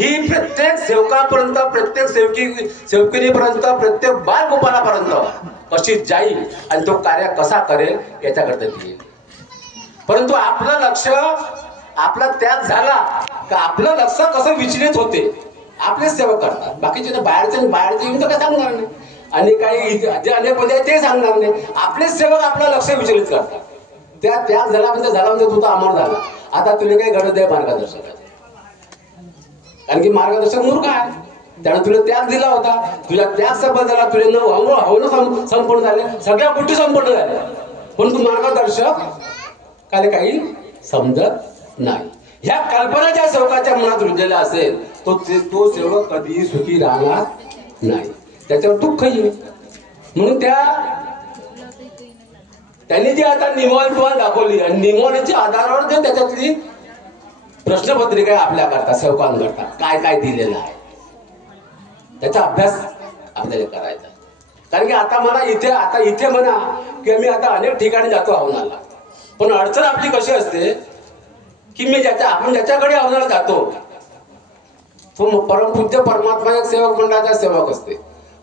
ही प्रत्येक सेवकापर्यंत, प्रत्येक सेवकिनीपर्यंत, प्रत्येक बालगोपालापर्यंत कशी जाईल आणि तो कार्य कसा करेल याच्याकडे ती येईल. परंतु आपलं लक्ष, आपला त्याग झाला का आपलं लक्ष कसं विचलित होते, आपलेच सेवक करतात. बाकीचे तर बाहेरचे येऊन तर काय सांगणार नाही, आणि काही जे अनेक म्हणजे ते सांगणार नाही. आपलेच सेवक आपलं लक्ष विचलित करतात. त्या त्याग झाला म्हणजे तू तर अमर झाला. आता तुला काही गरज आहे मार्गदर्शकाची, कारण की मार्गदर्शक मूर्ख आहे. त्याने तुला त्याग दिला होता, तुझा त्याग सफल झाला, तुझे हवं संपूर्ण झाले, सगळ्या गोष्टी संपूर्ण झाल्या, पण तू मार्गदर्शक काही समजत नाही. ह्या कल्पना ज्या सेवकाच्या मनात रुजलेल्या असेल तो सेवक कधीही सुखी राहणार नाही, त्याच्यावर दुःख येईल. म्हणून त्यांनी जी आता निमोल तुम्हाला दाखवली आणि निमोलीच्या आधारावर जे त्याच्यातली प्रश्नपत्रिका आपल्याकरता, सेवकांकरता काय काय दिलेलं आहे त्याचा अभ्यास आपल्याला करायचा. कारण की आता मला इथे म्हणा की मी आता अनेक ठिकाणी जातो आव्हानाला, पण अडचण आपली कशी असते की आपण ज्याच्याकडे आव्हानाला जातो तो परमपूज्य परमात्मा एक सेवक मंडळाचा सेवक असते,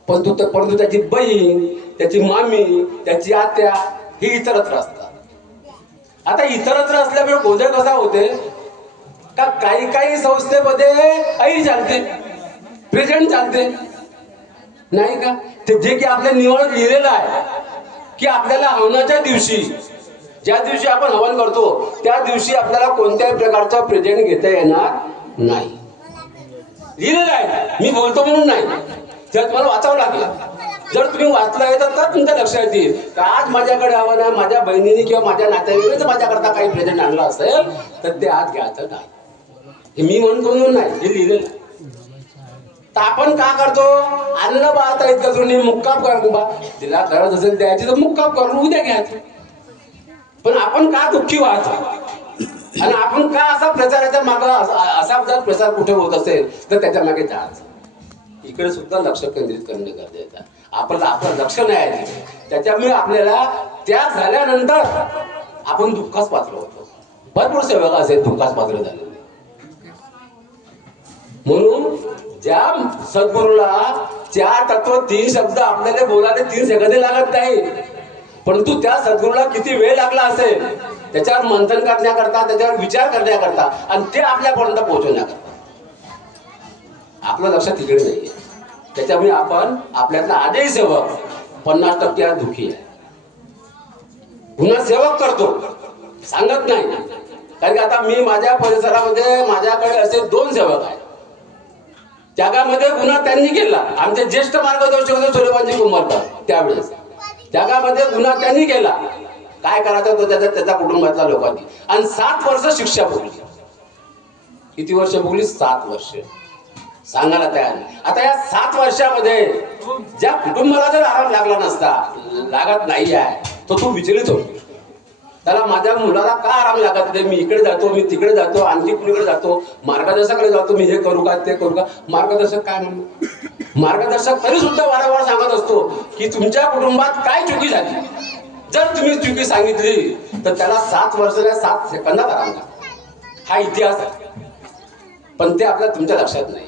परंतु त्याची बहीण, त्याची मामी, त्याची आत्या ही इतरत्र असतात. आता इतरत्र असल्यामुळे गोंधळ कसा होते का काही संस्थेमध्ये ऐन चालते, प्रेझेंट चालते नाही का. ते जे की आपल्या निवड लिहिलेलं आहे की आपल्याला हवनाच्या दिवशी, ज्या दिवशी आपण हवन करतो त्या दिवशी आपल्याला कोणत्याही प्रकारचं प्रेझेंट घेता येणार नाही, लिहिलेलं आहे. मी बोलतो म्हणून नाही, त्यात मला वाचावं लागलं. जर तुम्ही वाचलं तर तुमच्या लक्षात येईल का आज माझ्याकडे हवं ना, माझ्या बहिणीने किंवा माझ्या नातेवाईकाने माझ्याकरता काही प्रेझेंट आणलं असेल तर ते आज घ्यायचं नाही. हे मी म्हणतो म्हणून नाही, हे लिहिलेलं. तर आपण का करतो, आणलं बा आता इतकं तुम्ही मुक्काप कर, बा तिला गरज असेल द्यायची तर मुक्काप करून उद्या घ्यायचं. पण आपण का दुःखी व्हायचं आणि आपण का असा प्रचाराच्या मागे, असा जर प्रचार कुठे होत असेल तर त्याच्या मागे जायचं. इकडे सुद्धा लक्ष केंद्रित करणे गरजेचं आहे. आपलं लक्ष नाही आहे, त्याच्यामुळे आपल्याला त्याग झाल्यानंतर आपण दुःखास पात्र होतो. भरपूर सेवक असेल दुःखास पात्र झालेले. म्हणून ज्या सद्गुरूला 4 तत्व 3 शब्द आपल्याला बोलायला 3 सेकंद लागत नाही, परंतु त्या सद्गुरूला किती वेळ लागला असेल त्याच्यावर मंथन करण्याकरता, त्याच्यावर विचार करण्याकरता आणि ते आपल्यापर्यंत पोहोचवण्याकरता. आपलं लक्ष तिकडे नाहीये. त्याच्यामुळे आपण आपल्यातला आजही सेवक 50% दुःखी आहे. पुन्हा सेवक करतो, सांगत नाही. कारण की आता मी माझ्या परिसरामध्ये माझ्याकडे असे 2 सेवक आहेत. त्यागामध्ये गुन्हा त्यांनी केला, आमचे ज्येष्ठ मार्गदर्शक होते सूर्यवंशी कुंभारकर. त्यावेळेस त्यागामध्ये गुन्हा त्यांनी केला. काय करायचं तो त्याच्या कुटुंबातल्या लोकांनी, आणि 7 वर्ष शिक्षा भोगली. किती वर्ष भोगली? 7 वर्ष. सांगायला तयार नाही. आता या 7 वर्षामध्ये ज्या कुटुंबाला जर आराम लागला नसता, लागत नाही आहे, तो विचलित होतो. त्याला माझ्या मुलाला का आराम लागत नाही, मी इकडे जातो, मी तिकडे जातो, आणखी कुणीकडे जातो, मार्गदर्शकाकडे जातो, मी हे करू का ते करू का. मार्गदर्शक काय म्हणतो, मार्गदर्शक तरी सुद्धा वारंवार सांगत असतो की तुमच्या कुटुंबात काय चुकी झाली. जर तुम्ही चुकी सांगितली तर त्याला 7 वर्षाला 7 सेकंदात आराम लागतो. हा इतिहास आहे, पण ते आपल्या तुमच्या लक्षात नाही.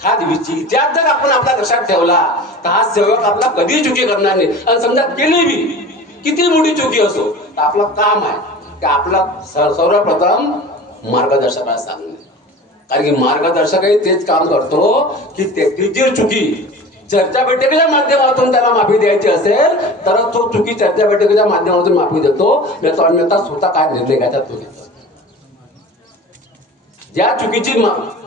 हा इतिहास जर आपण आपल्या लक्षात ठेवला तर हा सेवक आपला कधीही चुकी करणार नाही. आणि समजा केली बी किती मोठी चुकी असो तर आपलं काम आहे की आपला सर्वप्रथम मार्गदर्शकाला सांगणे. कारण की मार्गदर्शकही तेच काम करतो की त्याची चुकी चर्चा बैठकीच्या माध्यमातून त्याला माफी द्यायची असेल तर तो चुकी चर्चा बैठकीच्या माध्यमातून माफी देतो, अन्यथा स्वतः काय निर्णय घ्यायचा तो घेतो. ज्या चुकीची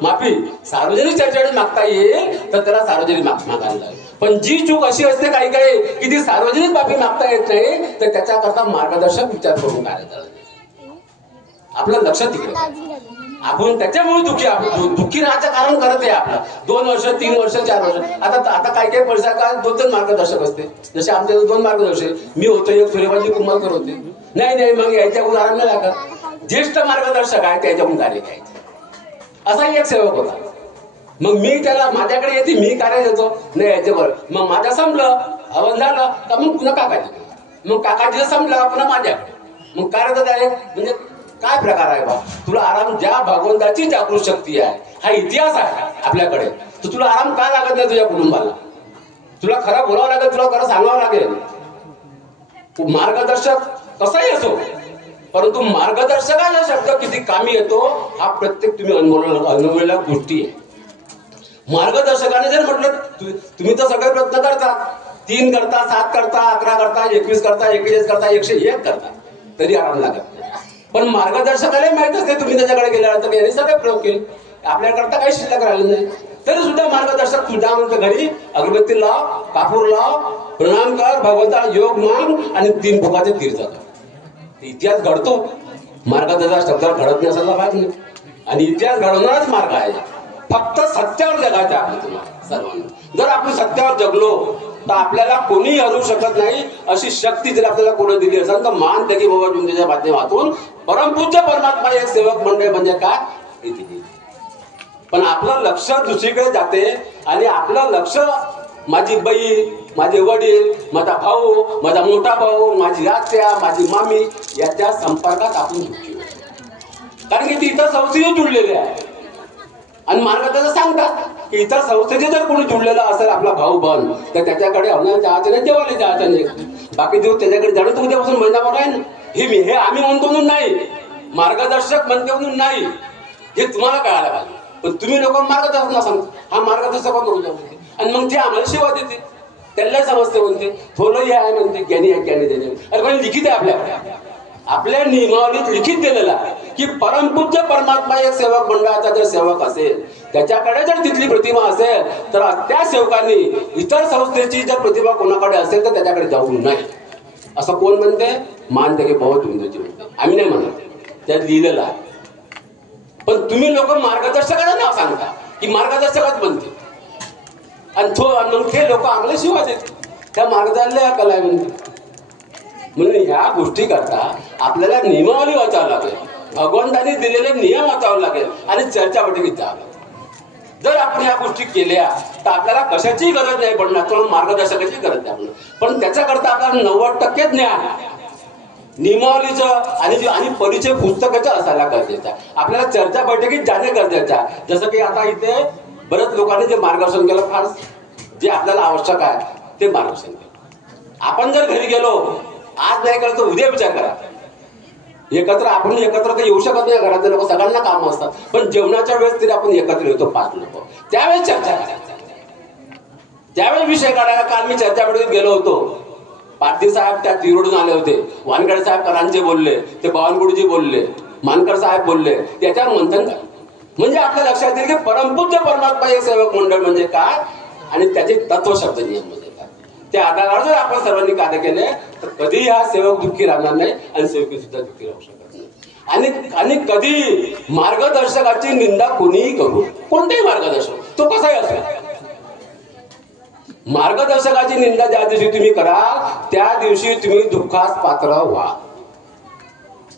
माफी सार्वजनिक चर्चेने मागता येईल तर त्याला सार्वजनिक मागायला लागेल. पण जी चूक अशी असते काही की ती सार्वजनिक माफी मागता येत नाही तर त्याच्याकरता मार्गदर्शक विचार करून कार्य आपलं लक्ष तिकडे. आपण त्याच्यामुळे दुःखी राहायचं कारण करत आहे आपलं. 2 वर्ष 3 वर्ष 4 वर्ष. आता काही परिसरात 2 मार्गदर्शक असते. जसे आमच्या 2 मार्गदर्शक मी होतो, एक सूर्यवंशी कुंभारकर होते. नाही मग याच्याकडून आराम नाही लागत. ज्येष्ठ मार्गदर्शक आहे त्याच्याकडून कार्य घ्यायचे. असाही एक सेवक होता. मग मी त्याला माझ्याकडे येते, मी कार्य देतो नाही याच्यावर. मग माझं संपलं, हवन झालं का मग पुन्हा काकाजी, मग काकाजीचं संपलं पुन्हा माझ्याकडे. मग कार्य आहे म्हणजे काय प्रकार आहे बा. तुला आराम ज्या भगवंताची जागृत शक्ती आहे, हा इतिहास आहे. आपल्याकडे, तर तुला आराम का लागत नाही तुझ्या कुटुंबाला? तुला खरं बोलावं लागेल, तुला खरं सांगावं लागेल. मार्गदर्शक कसाही असो, परंतु मार्गदर्शकाचा शब्द किती कामी येतो हा प्रत्येक तुम्ही अनुभवलेल्या गोष्टी आहे. मार्गदर्शकाने जर म्हटलं तुम्ही तर सगळे प्रयत्न करता, 3 करता, 7 करता, 11 करता, 21 करता, 41 करता, 101 करता, तरी आराम लागत नाही. पण मार्गदर्शकाला माहित असते तुम्ही त्याच्याकडे गेल्यानंतर याने सगळे प्रयोग केले, आपल्याकरता काही शिल्लक राहिलं नाही, तरी सुद्धा मार्गदर्शक तुझ्या म्हणतो घरी अगरबत्ती लाव, कापूर लाव, प्रणाम कर, भगवंता योग मान आणि 3 भोगाचे तीर्थ कर. इतिहास घडतो, मार्गदर्शक शब्दावर घडत नाही असायला पाहिजे नाही. आणि इतिहास घडवणाराच मार्ग आहे, फक्त सत्यावर जगायचं आहे तुम्हाला सर्वांना. जर आपण सत्यावर जगलो तर आपल्याला कोणीही हरवू शकत नाही. अशी शक्ती जर आपल्याला कोणी दिली असेल तर मान त्यागी बाबा जुंदेच्या माध्यमातून परमपूज्य परमात्मा एक सेवक मंडळ म्हणजे काय. पण आपलं लक्ष दुसरीकडे जाते आणि आपलं लक्ष माझी बहीण, माझे वडील, माझा भाऊ, माझा मोठा भाऊ, माझी आत्या, माझी मामी याच्या संपर्कात आपण दुःखी होतो. कारण की ती इतर संस्थेशी जुळलेले आहे. आणि मार्गदर्शक सांगतात की इतर संस्थेचे जर कोणी जुळलेला असेल आपला भाऊ बन, तर त्याच्याकडे अवनाला जायचं नाही, जेवायला जायचं नाही. बाकी दिवस त्याच्याकडे जाणं तर उद्यापासून महिनाभर आहे ना. हे आम्ही म्हणतो म्हणून नाही, मार्गदर्शक म्हणते म्हणून नाही, हे तुम्हाला कळायला पाहिजे. पण तुम्ही लोक मार्गदर्शक सांगता, हा मार्गदर्शक होतो. आणि मग जे आम्हाला सेवा देते त्याला समजते, म्हणते थोडंही आहे, म्हणते ज्ञानी आहे, ज्ञानी देणे. अरे पण लिखित आहे आपल्याकडे, आपल्या नियमावलीत लिखित दिलेला की परमपूज्य परमात्मा एक सेवक मंडळाचा जर सेवक असेल, त्याच्याकडे जर तिथली प्रतिमा असेल तर त्या सेवकांनी इतर संस्थेची जर प्रतिमा कोणाकडे असेल तर त्याच्याकडे जाऊ नये. असं कोण म्हणते? मान त्यागे बहुत हिंदूची म्हणते, आम्ही नाही म्हणत, त्यात लिहिलेलं आहे. पण तुम्ही लोक मार्गदर्शकाला नाव सांगता की मार्गदर्शकच बनते, आणि मग ते लोक आम्हाला शिवा देते, त्या मार्गदर्शकाला कला आहे म्हणते. म्हणून ह्या गोष्टी करता आपल्याला नियमावली वाचावं लागेल, भगवंतांनी दिलेले नियम वाचावं लागेल आणि चर्चा बैठकीत जावं लागेल. जर आपण ह्या गोष्टी केल्या तर आपल्याला कशाची गरज नाही पडणार, तर मार्गदर्शकाची गरज नाही पडणार. पण त्याच्याकरता आपल्याला 90% ज्ञान नियमावलीचं आणि परिचय पुस्तकाचं असायला गरजेचं आहे. आपल्याला चर्चा बैठकीत जाणे गरजेचं आहे. जसं की आता इथे बरेच लोकांनी जे मार्गदर्शन केलं, फार जे आपल्याला आवश्यक आहे ते मार्गदर्शन केलं. आपण जर घरी गेलो, आज नाही केलं तर उद्या विचार करा. आपण एकत्र तर येऊ शकत नाही, घरातले लोक सगळ्यांना काम असतात, पण जेवणाच्या वेळेस तरी आपण एकत्र येतो 5 लोक, त्यावेळेस चर्चा करायची, त्यावेळेस विषय काढायला. काल मी चर्चा बैठकीत गेलो होतो, पाटील साहेब त्या तिरोडून आले होते, वानखेडे साहेब करांचे बोलले, ते बावनकुळेजी बोलले, मानकर साहेब बोलले, त्याच्यावर मंथन करा. म्हणजे आपल्या लक्षात येईल की परमपूज्य परमात्मा एक सेवक मंडळ म्हणजे काय आणि त्याचे तत्वशब्द नियम म्हणजे काय. त्या आधारावर जर आपण सर्वांनी कार्य केले तर कधीही हा सेवक दुःखी राहणार नाही आणि सेवकी सुद्धा दुःखी राहू शकत नाही. आणि कधी मार्गदर्शकाची निंदा कोणीही करू, कोणतेही मार्गदर्शक तो कसाही असो, मार्गदर्शकाची निंदा ज्या दिवशी तुम्ही कराल त्या दिवशी तुम्ही दुःखास पात्र व्हा.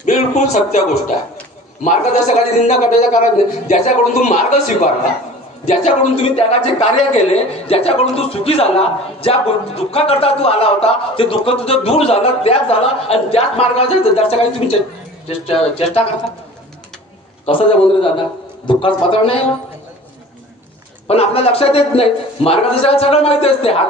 बिलकुल सत्य गोष्ट आहे. मार्गदर्शकाची निंदा करण्याचं कारण नाही. ज्याच्याकडून तू मार्ग स्वीकारला, ज्याच्याकडून तुम्ही त्यागाचे कार्य केले, ज्याच्याकडून तू सुखी झाला, ज्या दुःखाकरता तू आला होता ते दुःख तुझं दूर झालं, त्याग झालं, आणि त्याच मार्गाच्या दर्शकाची तुम्ही चेष्टा करता, कसं जमून जाता, दुःखास पात्र नाही. पण आपल्या लक्षात येत नाही, मार्गदर्शकाला सगळं माहिती असते, हा